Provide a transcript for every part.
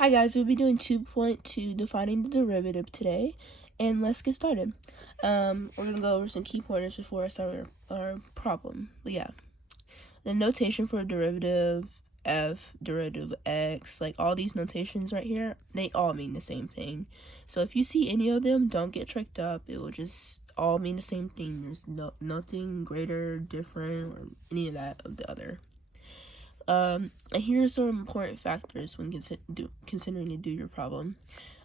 Hi guys, we'll be doing 2.2 defining the derivative today, and let's get started. We're gonna go over some key pointers before I start our problem. But yeah, the notation for derivative f, derivative x, like all these notations right here, they all mean the same thing. So if you see any of them, don't get tricked up. It will just all mean the same thing. There's nothing greater, different, or any of that of the other. And here are some important factors when considering to do your problem.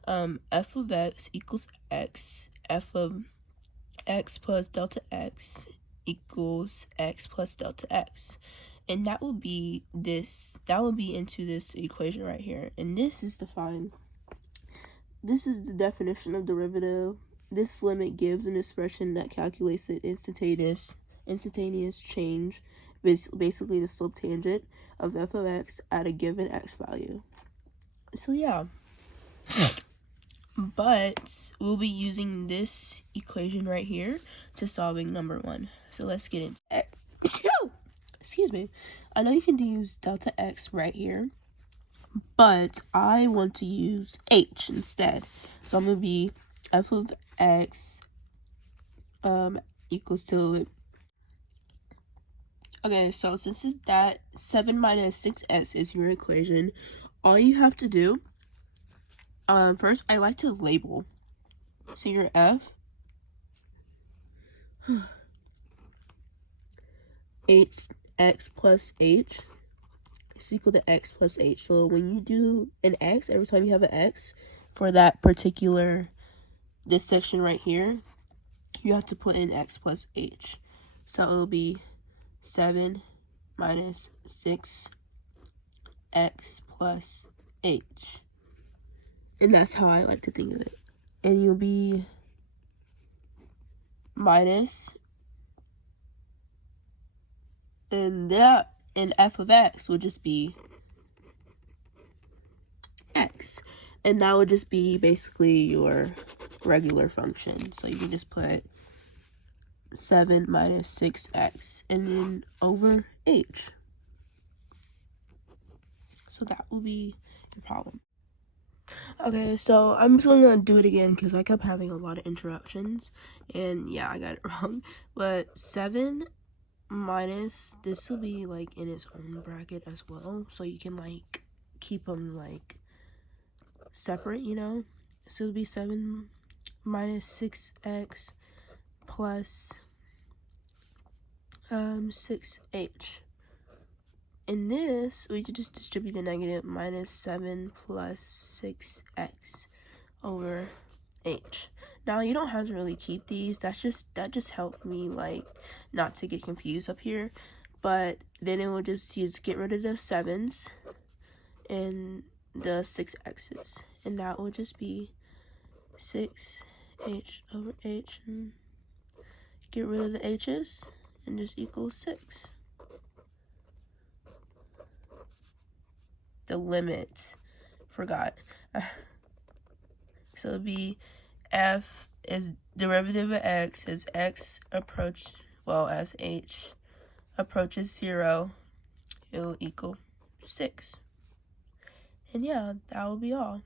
F of x equals x. F of x plus delta x equals x plus delta x. And that will be into this equation right here. And this is defined. This is the definition of derivative. This limit gives an expression that calculates the instantaneous change, basically the slope tangent of f of x at a given x value. So yeah, but we'll be using this equation right here to solving number 1. So let's get into it. Excuse me. I know you can use delta x right here, but I want to use h instead. So I'm going to be f of x equals to, okay, so since it's that 7 minus 6s is your equation, all you have to do, first I like to label. So your f x plus h is equal to x plus h. So when you do an x, every time you have an x for that particular, this section right here, you have to put in x plus h. So it'll be 7 minus 6x plus h. And that's how I like to think of it. And you'll be minus, and f of x will just be x. And that would just be basically your regular function. So you can just put 7 minus 6x and then over h. So that will be the problem. Okay, so I'm just gonna do it again because I kept having a lot of interruptions. And yeah, I got it wrong. But 7 minus, this will be like in its own bracket as well. So you can like keep them like separate, you know? So it'll be 7 minus 6x plus 6h. In this, we could just distribute the negative, minus 7 plus 6x over h. Now you don't have to really keep these. that just helped me like not to get confused up here. But then it will just get rid of the 7s and the 6x's, and that will just be 6h over h, and get rid of the h's and just equals 6. The limit, forgot. So it'll be f is derivative of x as h approaches 0, it will equal 6. And yeah, that will be all.